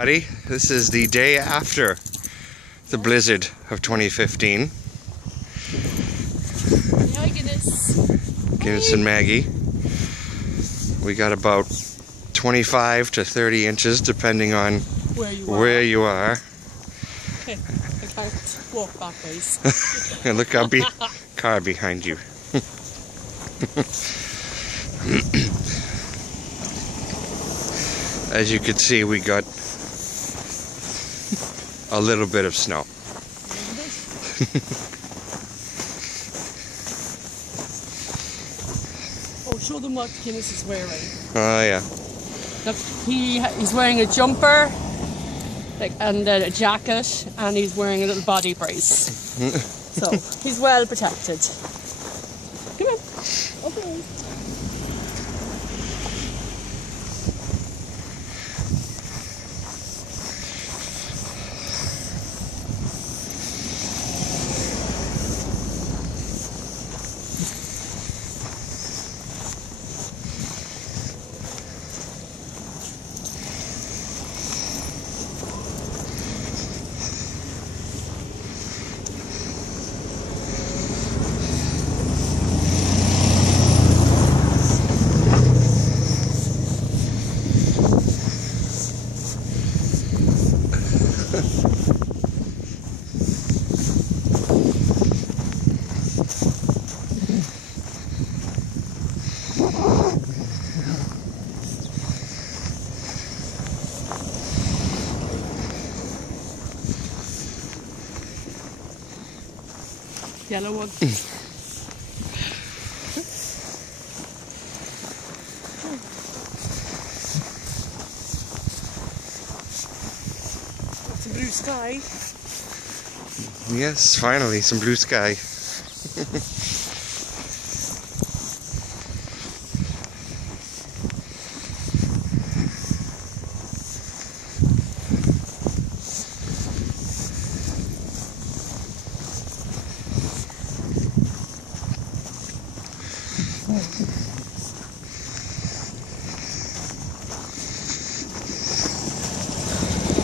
This is the day after the blizzard of 2015. Hi, Guinness. Guinness and Maggie. We got about 25 to 30 inches depending on where you are. Okay, I can't walk backwards. And look how car behind you. As you can see, we got a little bit of snow. Oh, show them what Guinness is wearing. Oh yeah. Look, he's wearing a jumper, and then a jacket, and he's wearing a little body brace. So he's well protected. Come on. Okay. Yellow one. Some blue sky. Yes, finally, some blue sky.